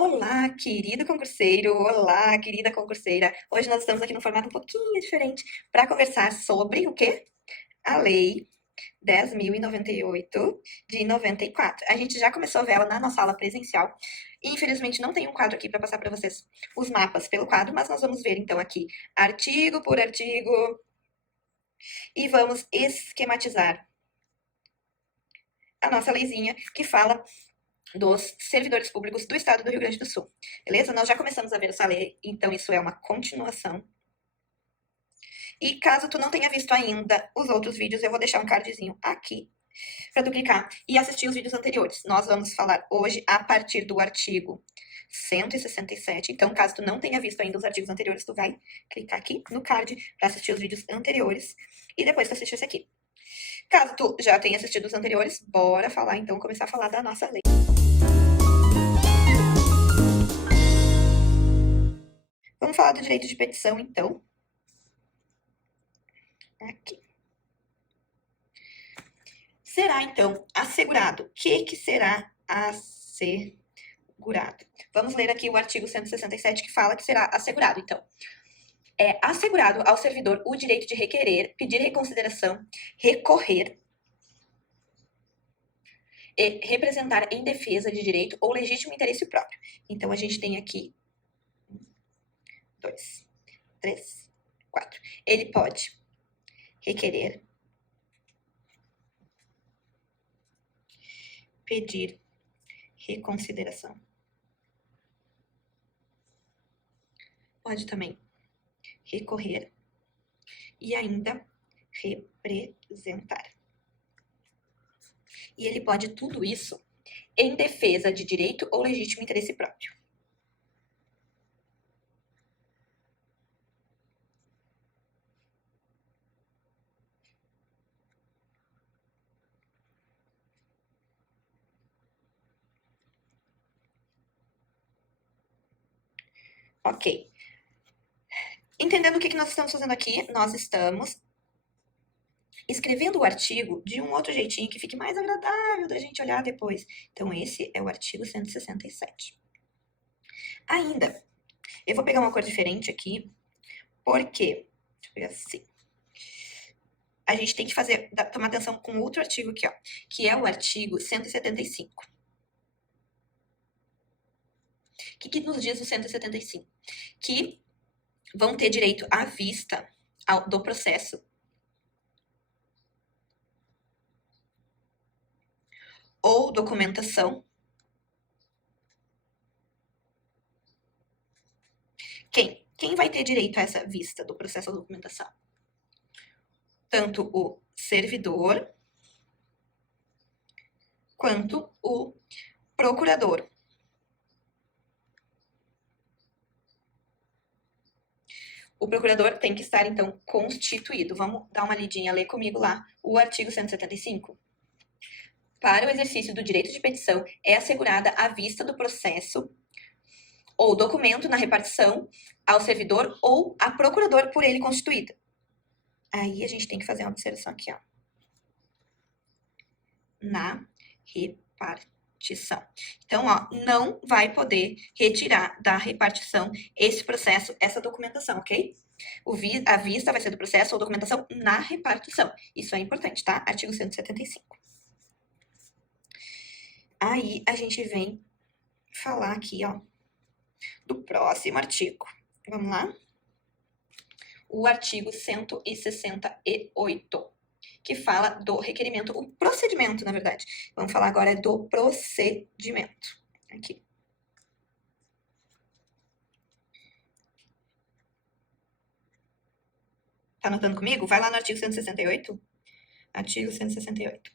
Olá, querido concurseiro! Olá, querida concurseira! Hoje nós estamos aqui num formato um pouquinho diferente para conversar sobre o quê? A Lei 10.098 de 94. A gente já começou a ver ela na nossa aula presencial. E, infelizmente, não tem um quadro aqui para passar para vocês os mapas pelo quadro, mas nós vamos ver então aqui artigo por artigo e vamos esquematizar a nossa leizinha que fala dos servidores públicos do estado do Rio Grande do Sul. Beleza? Nós já começamos a ver essa lei, então isso é uma continuação. E caso tu não tenha visto ainda os outros vídeos, eu vou deixar um cardzinho aqui para tu clicar e assistir os vídeos anteriores. Nós vamos falar hoje a partir do artigo 167. Então, caso tu não tenha visto ainda os artigos anteriores, tu vai clicar aqui no card para assistir os vídeos anteriores e depois tu assiste esse aqui. Caso tu já tenha assistido os anteriores, bora falar então, começar a falar da nossa lei. Vamos falar do direito de petição, então. Aqui. Será, então, assegurado. O que será assegurado? Vamos ler aqui o artigo 167 que fala que será assegurado. Então, é assegurado ao servidor o direito de requerer, pedir reconsideração, recorrer e representar em defesa de direito ou legítimo interesse próprio. Então, a gente tem aqui 2, 3, 4. Ele pode requerer, pedir reconsideração. Pode também recorrer e ainda representar. E ele pode tudo isso em defesa de direito ou legítimo interesse próprio. Ok. Entendendo o que nós estamos fazendo aqui, nós estamos escrevendo o artigo de um outro jeitinho que fique mais agradável da gente olhar depois. Então, esse é o artigo 167. Ainda, eu vou pegar uma cor diferente aqui, porque, deixa eu pegar assim, a gente tem que tomar atenção com outro artigo aqui, ó, que é o artigo 175. O que nos diz o 175? Que vão ter direito à vista do processo ou documentação. Quem vai ter direito a essa vista do processo ou documentação? Tanto o servidor quanto o procurador. O procurador tem que estar, então, constituído. Vamos dar uma lidinha, ler comigo lá o artigo 175. Para o exercício do direito de petição, é assegurada a vista do processo ou documento na repartição ao servidor ou a procurador por ele constituída. Aí a gente tem que fazer uma observação aqui, ó. Na repartição. Então, ó, não vai poder retirar da repartição esse processo, essa documentação, ok? A vista vai ser do processo ou documentação na repartição. Isso é importante, tá? Artigo 175. Aí a gente vem falar aqui, ó, do próximo artigo. Vamos lá? O artigo 168, que fala do requerimento, o procedimento, na verdade. Vamos falar agora do procedimento. Aqui. Tá anotando comigo? Vai lá no artigo 168. Artigo 168.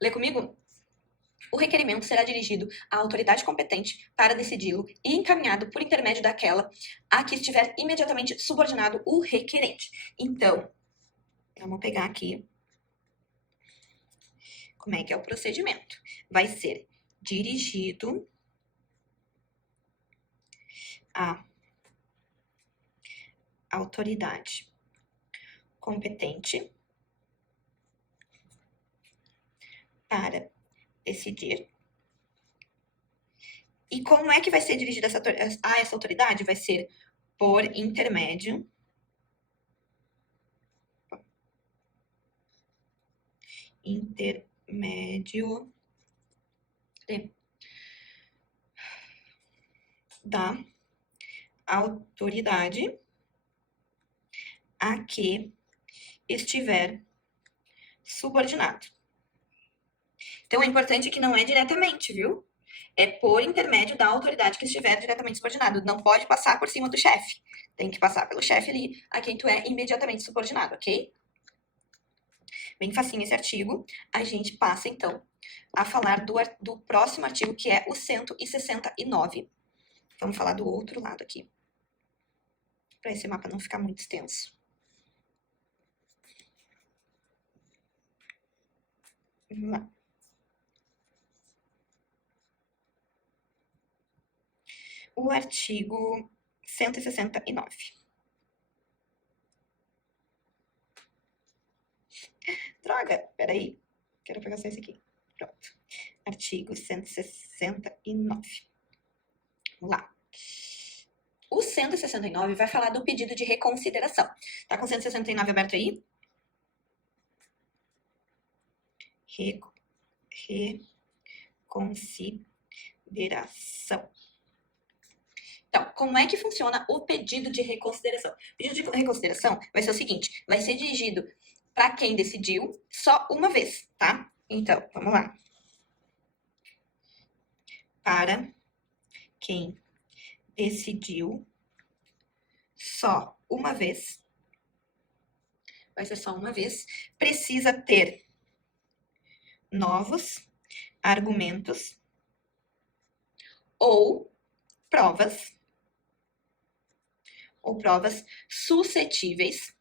Lê comigo? O requerimento será dirigido à autoridade competente para decidi-lo e encaminhado por intermédio daquela a que estiver imediatamente subordinado o requerente. Então, vamos pegar aqui como é que é o procedimento. Vai ser dirigido à autoridade competente para decidir E como é que vai ser dirigida essa autoridade? Vai ser por intermédio da autoridade a que estiver subordinado. Então, é importante que não é diretamente, viu? É por intermédio da autoridade que estiver diretamente subordinado. Não pode passar por cima do chefe. Tem que passar pelo chefe ali, a quem tu é imediatamente subordinado, ok? Bem facinho esse artigo. A gente passa, então, a falar do próximo artigo, que é o 169. Vamos falar do outro lado aqui, para esse mapa não ficar muito extenso. Vamos lá. O artigo 169. Droga, peraí. Quero pegar só esse aqui. Pronto. Artigo 169. Vamos lá. O 169 vai falar do pedido de reconsideração. Tá com o 169 aberto aí? Reconsideração. Então, como é que funciona o pedido de reconsideração? O pedido de reconsideração vai ser o seguinte: vai ser dirigido para quem decidiu só uma vez, tá? Então, vamos lá. Para quem decidiu só uma vez, vai ser só uma vez, precisa ter novos argumentos ou provas suscetíveis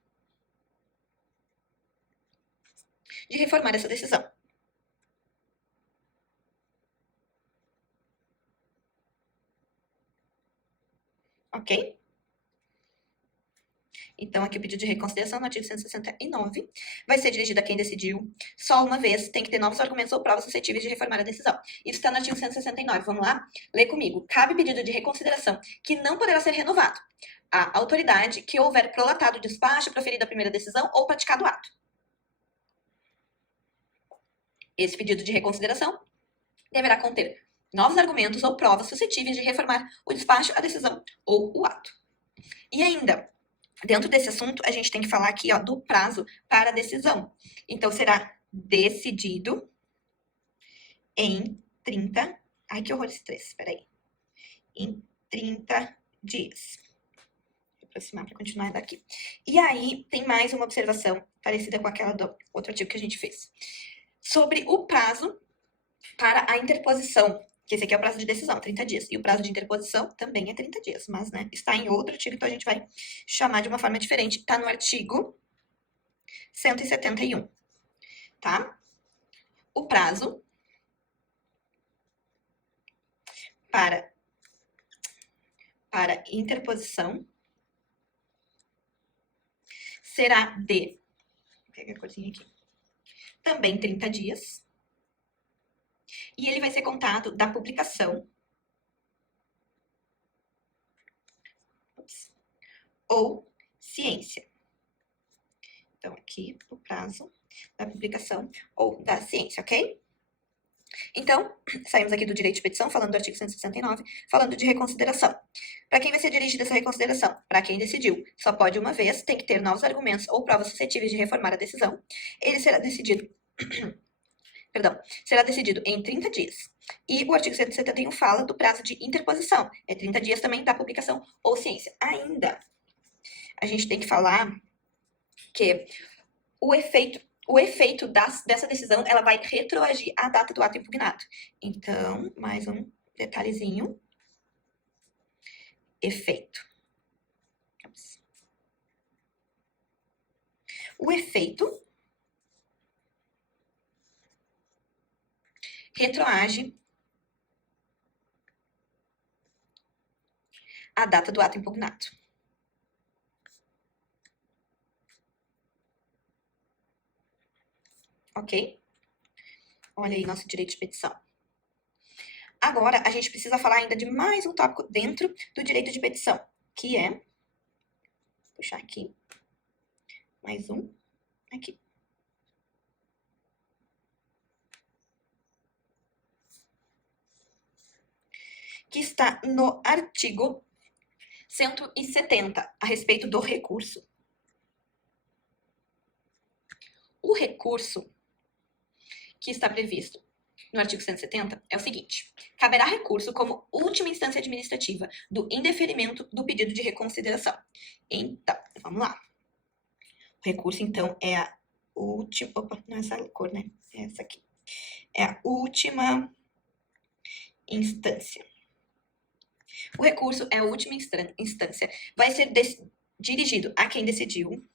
de reformar essa decisão. Ok? Então, aqui o pedido de reconsideração no artigo 169 vai ser dirigido a quem decidiu só uma vez, tem que ter novos argumentos ou provas suscetíveis de reformar a decisão. Isso está no artigo 169. Vamos lá? Lê comigo. Cabe pedido de reconsideração que não poderá ser renovado à autoridade que houver prolatado o despacho, proferido a primeira decisão ou praticado o ato. Esse pedido de reconsideração deverá conter novos argumentos ou provas suscetíveis de reformar o despacho, a decisão ou o ato. E ainda, dentro desse assunto, a gente tem que falar aqui, ó, do prazo para a decisão. Então, será decidido em 30... Ai, que horror esse 3, peraí. Em 30 dias. Vou aproximar para continuar daqui. E aí, tem mais uma observação parecida com aquela do outro artigo que a gente fez. Sobre o prazo para a interposição, que esse aqui é o prazo de decisão, 30 dias. E o prazo de interposição também é 30 dias, mas, né, está em outro artigo, então a gente vai chamar de uma forma diferente. Está no artigo 171, tá? O prazo para interposição será de... Vou pegar a corzinha aqui. Também 30 dias. E ele vai ser contado da publicação ou ciência. Então, aqui, o prazo da publicação ou da ciência, ok? Então, saímos aqui do direito de petição, falando do artigo 169, falando de reconsideração. Para quem vai ser dirigida essa reconsideração? Para quem decidiu. Só pode uma vez, tem que ter novos argumentos ou provas suscetíveis de reformar a decisão. Ele será decidido... Perdão, será decidido em 30 dias. E o artigo 171 fala do prazo de interposição. É 30 dias também da publicação ou ciência. Ainda, a gente tem que falar que o efeito dessa decisão, ela vai retroagir à data do ato impugnado. Então, mais um detalhezinho. Efeito. O efeito retroage à data do ato impugnado. Ok? Olha aí nosso direito de petição. Agora, a gente precisa falar ainda de mais um tópico dentro do direito de petição, que é, vou puxar aqui, mais um, aqui. Que está no artigo 170, a respeito do recurso. O recurso que está previsto no artigo 170 é o seguinte: caberá recurso como última instância administrativa do indeferimento do pedido de reconsideração. Então, vamos lá. O recurso, então, é a última... Opa, não é essa cor, né? É essa aqui. É a última instância. O recurso é a última instância. Vai ser dirigido a quem decidiu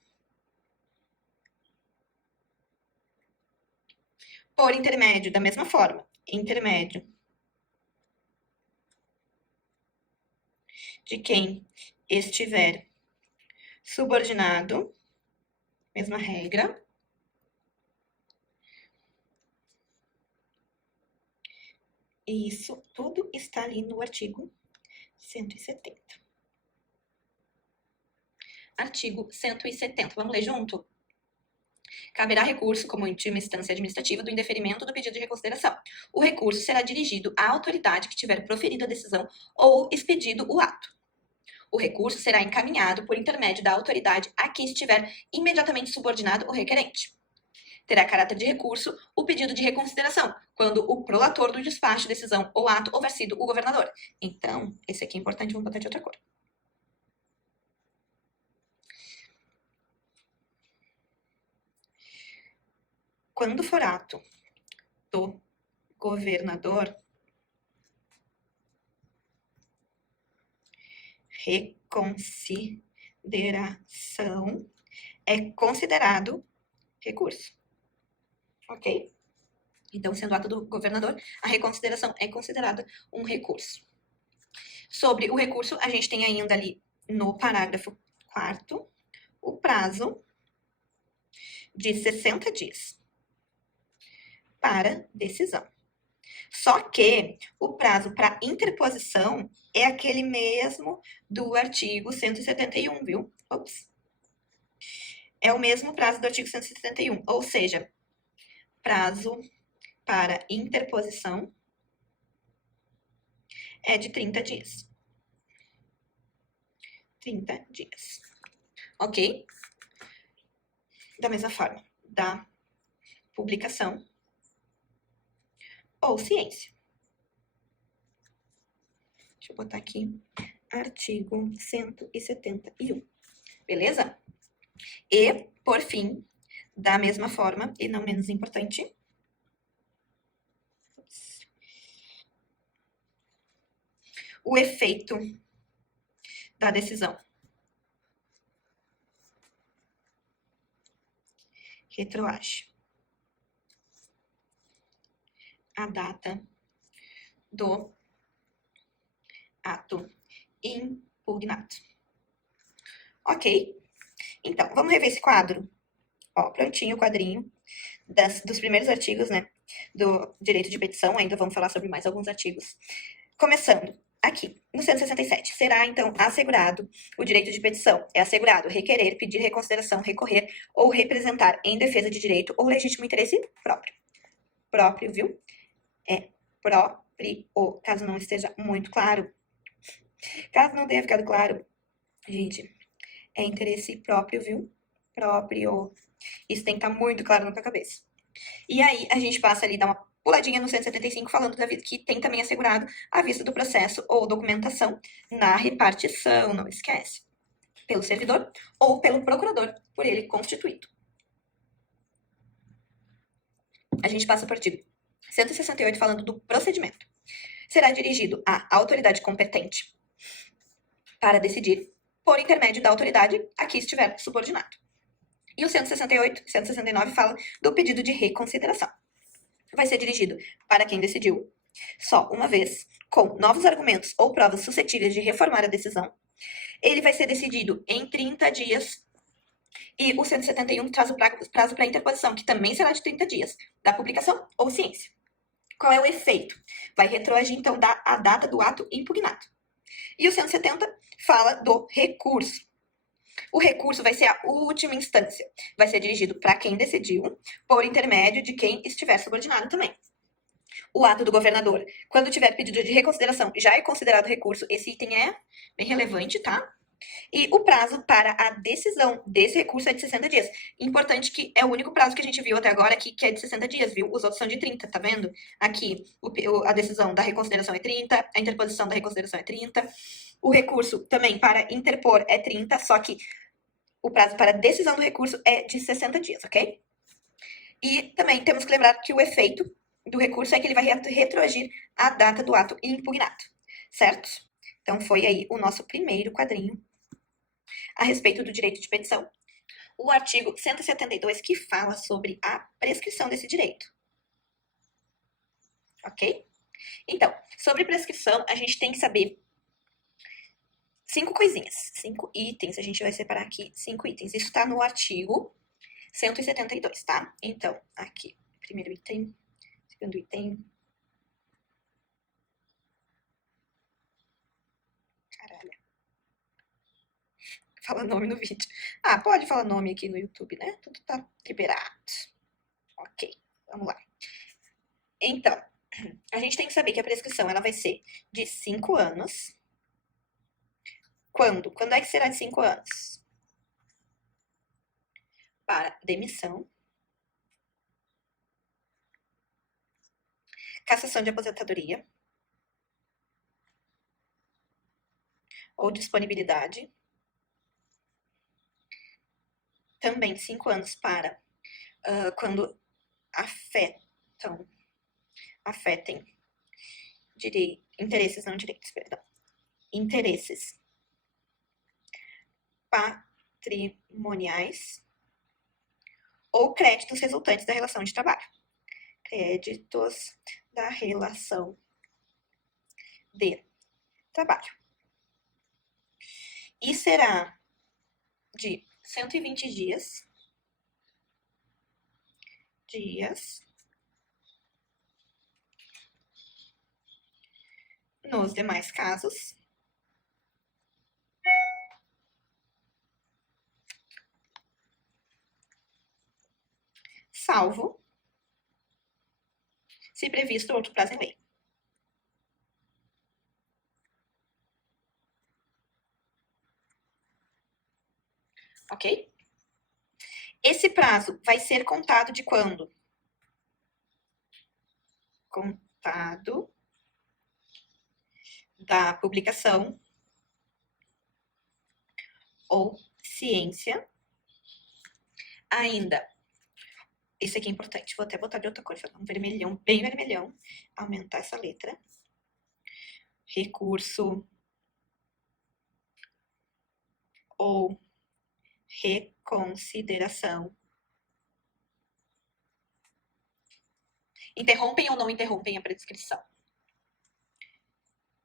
por intermédio, da mesma forma, intermédio de quem estiver subordinado, mesma regra, e isso tudo está ali no artigo 170. Artigo 170, vamos ler junto? Caberá recurso como última instância administrativa do indeferimento do pedido de reconsideração. O recurso será dirigido à autoridade que tiver proferido a decisão ou expedido o ato. O recurso será encaminhado por intermédio da autoridade a que estiver imediatamente subordinado o requerente. Terá caráter de recurso o pedido de reconsideração, quando o prolator do despacho, decisão ou ato houver sido o governador. Então, esse aqui é importante, vamos botar de outra cor. Quando for ato do governador, reconsideração é considerado recurso. Ok? Então, sendo ato do governador, a reconsideração é considerada um recurso. Sobre o recurso, a gente tem ainda ali no parágrafo 4º o prazo de 60 dias para decisão. Só que o prazo para interposição é aquele mesmo do artigo 171, viu? Ops. É o mesmo prazo do artigo 171, ou seja, prazo para interposição é de 30 dias. 30 dias. Ok? Da mesma forma, da publicação ou ciência. Deixa eu botar aqui, artigo 171. Beleza? E, por fim, da mesma forma, e não menos importante, o efeito da decisão. Retroage a data do ato impugnado. Ok? Então, vamos rever esse quadro? Ó, prontinho o quadrinho dos primeiros artigos, né, do direito de petição. Ainda vamos falar sobre mais alguns artigos. Começando aqui, no 167, será, então, assegurado o direito de petição. É assegurado requerer, pedir reconsideração, recorrer ou representar em defesa de direito ou legítimo interesse próprio. Próprio, viu? É próprio, caso não esteja muito claro. Caso não tenha ficado claro, gente, é interesse próprio, viu? Próprio. Isso tem que estar muito claro na tua cabeça. E aí, a gente passa ali, dá uma puladinha no 175, falando que tem também assegurado a vista do processo ou documentação na repartição, não esquece, pelo servidor ou pelo procurador, por ele constituído. A gente passa para o artigo 168, falando do procedimento. Será dirigido à autoridade competente para decidir por intermédio da autoridade a que estiver subordinado. E o 168, 169 fala do pedido de reconsideração. Vai ser dirigido para quem decidiu só uma vez, com novos argumentos ou provas suscetíveis de reformar a decisão. Ele vai ser decidido em 30 dias. E o 171 traz o prazo para interposição, que também será de 30 dias, da publicação ou ciência. Qual é o efeito? Vai retroagir, então, a data do ato impugnado. E o 170 fala do recurso. O recurso vai ser a última instância. Vai ser dirigido para quem decidiu, por intermédio de quem estiver subordinado também. O ato do governador, quando tiver pedido de reconsideração, já é considerado recurso. Esse item é bem relevante, tá? E o prazo para a decisão desse recurso é de 60 dias. Importante que é o único prazo que a gente viu até agora aqui, que é de 60 dias, viu? Os outros são de 30, tá vendo? Aqui, a decisão da reconsideração é 30, a interposição da reconsideração é 30. O recurso também para interpor é 30, só que o prazo para a decisão do recurso é de 60 dias, ok? E também temos que lembrar que o efeito do recurso é que ele vai retroagir a data do ato impugnado, certo? Então, foi aí o nosso primeiro quadrinho a respeito do direito de petição. O artigo 172, que fala sobre a prescrição desse direito. Ok? Então, sobre prescrição, a gente tem que saber 5 coisinhas, 5 itens. A gente vai separar aqui 5 itens. Isso está no artigo 172, tá? Então, aqui, primeiro item, segundo item. Caralho. Fala nome no vídeo. Ah, pode falar nome aqui no YouTube, né? Tudo tá liberado. Ok, vamos lá. Então, a gente tem que saber que a prescrição ela vai ser de 5 anos. Quando? Quando é que será de 5 anos? Para demissão, cassação de aposentadoria ou disponibilidade. Também 5 anos para quando afetem interesses, não direitos, perdão. Interesses patrimoniais ou créditos resultantes da relação de trabalho. Créditos da relação de trabalho. E será de 120 dias nos demais casos, salvo se previsto outro prazo em lei. Ok? Esse prazo vai ser contado de quando? Contado da publicação ou ciência ainda. Esse aqui é importante, vou até botar de outra cor, um vermelhão, bem vermelhão, aumentar essa letra. Recurso ou reconsideração. Interrompem ou não interrompem a prescrição?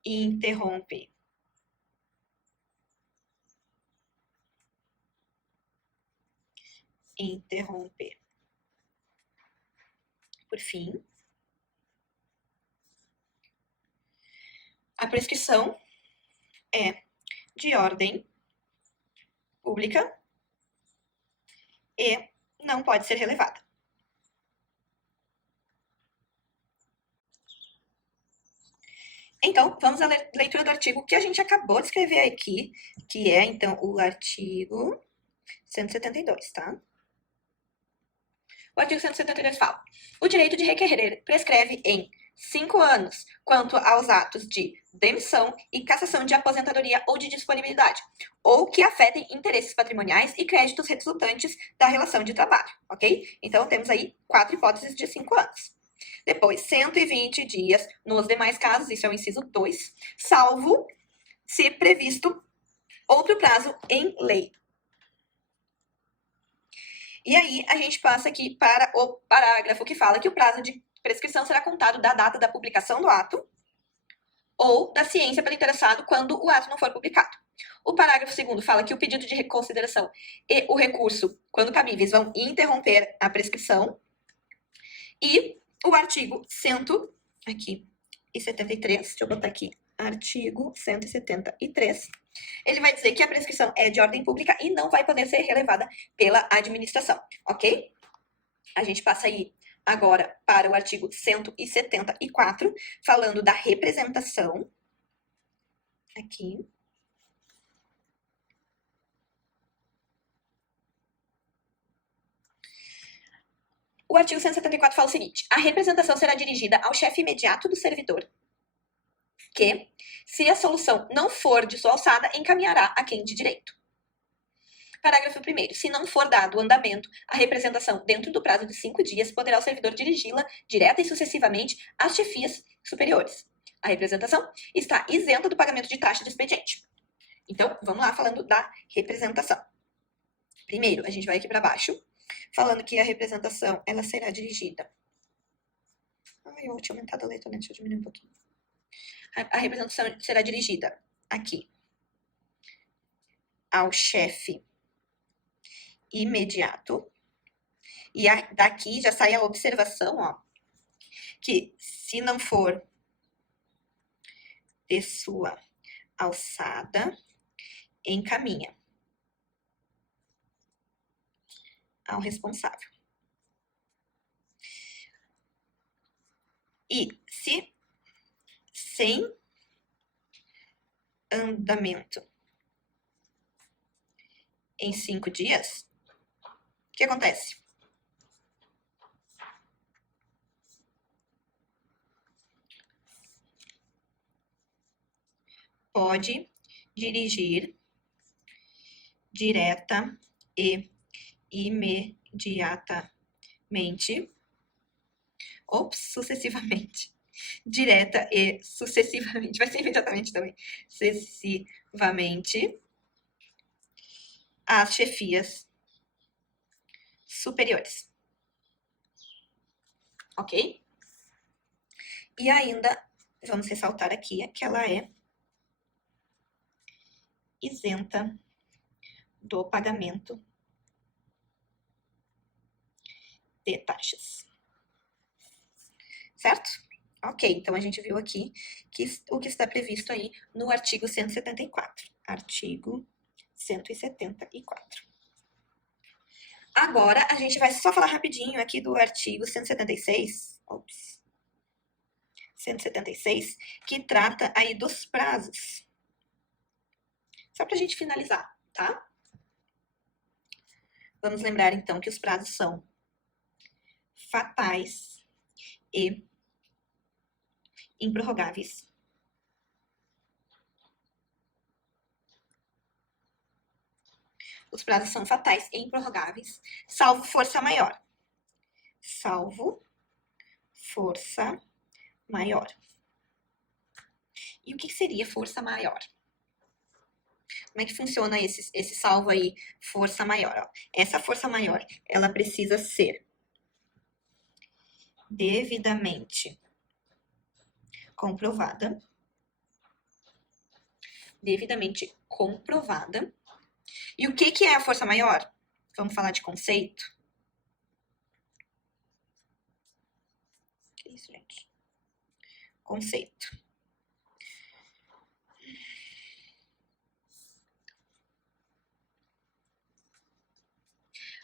Interrompe. Interromper. Por fim, a prescrição é de ordem pública e não pode ser relevada. Então, vamos à leitura do artigo que a gente acabou de escrever aqui, que é, então, o artigo 172, tá? O artigo 172 fala: o direito de requerer prescreve em 5 anos quanto aos atos de demissão e cassação de aposentadoria ou de disponibilidade, ou que afetem interesses patrimoniais e créditos resultantes da relação de trabalho, ok? Então, temos aí 4 hipóteses de 5 anos. Depois, 120 dias nos demais casos, isso é o inciso 2, salvo se previsto outro prazo em lei. E aí, a gente passa aqui para o parágrafo que fala que o prazo de prescrição será contado da data da publicação do ato ou da ciência pelo interessado quando o ato não for publicado. O parágrafo 2º fala que o pedido de reconsideração e o recurso, quando cabíveis, vão interromper a prescrição. E o artigo 100 aqui, e 73, deixa eu botar aqui, artigo 173, ele vai dizer que a prescrição é de ordem pública e não vai poder ser relevada pela administração, ok? A gente passa aí agora para o artigo 174, falando da representação, aqui. O artigo 174 fala o seguinte: a representação será dirigida ao chefe imediato do servidor, que, se a solução não for de sua alçada, encaminhará a quem de direito. Parágrafo 1º. Se não for dado andamento à representação dentro do prazo de 5 dias, poderá o servidor dirigi-la direta e sucessivamente às chefias superiores. A representação está isenta do pagamento de taxa de expediente. Então, vamos lá falando da representação. Primeiro, a gente vai aqui para baixo, falando que a representação ela será dirigida. Ai, eu tinha aumentado a letra, né? Deixa eu diminuir um pouquinho. A representação será dirigida aqui ao chefe imediato. E daqui já sai a observação, ó, que se não for de sua alçada, encaminha ao responsável. E se sem andamento em 5 dias, o que acontece? Pode dirigir direta e imediatamente, sucessivamente, direta e sucessivamente, vai ser imediatamente também, sucessivamente, às chefias superiores. Ok? E ainda, vamos ressaltar aqui que ela é isenta do pagamento de taxas. Certo? Ok, então a gente viu aqui o que está previsto aí no artigo 174. Artigo 174. Agora, a gente vai só falar rapidinho aqui do artigo 176. Ops. 176, que trata aí dos prazos. Só pra gente finalizar, tá? Vamos lembrar, então, que os prazos são fatais e improrrogáveis. Os prazos são fatais e improrrogáveis, salvo força maior. Salvo força maior. E o que seria força maior? Como é que funciona esse salvo aí, força maior? Ó, essa força maior, ela precisa ser devidamente comprovada. Devidamente comprovada. E o que é a força maior? Vamos falar de conceito? Que isso, gente? Conceito.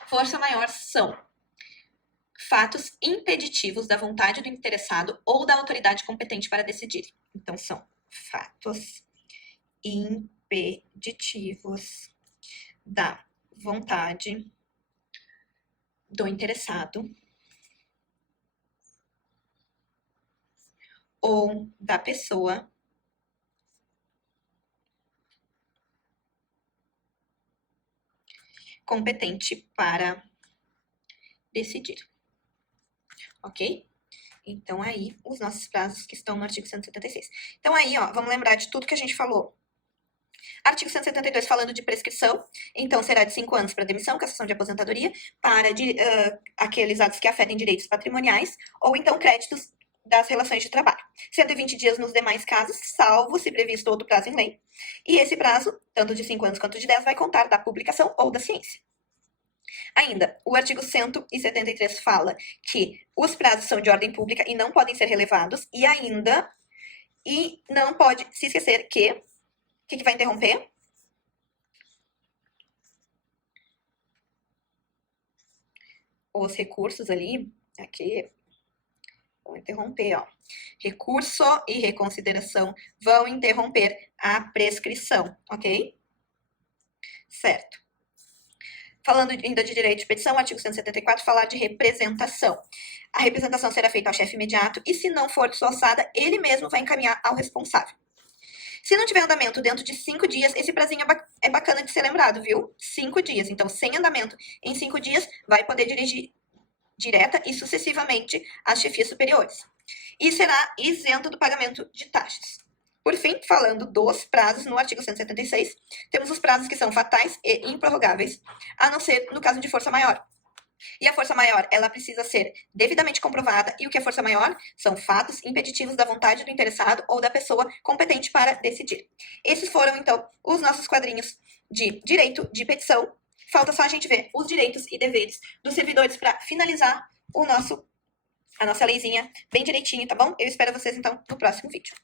Força maior são fatos impeditivos da vontade do interessado ou da autoridade competente para decidir. Então, são fatos impeditivos da vontade do interessado ou da pessoa competente para decidir. Ok? Então, aí, os nossos prazos que estão no artigo 176. Então, aí, ó, vamos lembrar de tudo que a gente falou. Artigo 172, falando de prescrição. Então, será de 5 anos para demissão, cassação de aposentadoria, para aqueles atos que afetem direitos patrimoniais, ou então créditos das relações de trabalho. 120 dias nos demais casos, salvo se previsto outro prazo em lei. E esse prazo, tanto de 5 anos quanto de 10, vai contar da publicação ou da ciência. Ainda, o artigo 173 fala que os prazos são de ordem pública e não podem ser relevados, e não pode se esquecer que, o que vai interromper? Os recursos ali, aqui, vão interromper, ó. Recurso e reconsideração vão interromper a prescrição, ok? Certo. Falando ainda de direito de petição, o artigo 174 fala de representação. A representação será feita ao chefe imediato e, se não for desossada, ele mesmo vai encaminhar ao responsável. Se não tiver andamento dentro de 5 dias, esse prazinho é bacana de ser lembrado, viu? 5 dias. Então, sem andamento em 5 dias, vai poder dirigir direta e sucessivamente às chefias superiores. E será isento do pagamento de taxas. Por fim, falando dos prazos, no artigo 176, temos os prazos que são fatais e improrrogáveis, a não ser no caso de força maior. E a força maior, ela precisa ser devidamente comprovada, e o que é força maior? São fatos impeditivos da vontade do interessado ou da pessoa competente para decidir. Esses foram, então, os nossos quadrinhos de direito de petição. Falta só a gente ver os direitos e deveres dos servidores para finalizar a nossa leizinha bem direitinho, tá bom? Eu espero vocês, então, no próximo vídeo.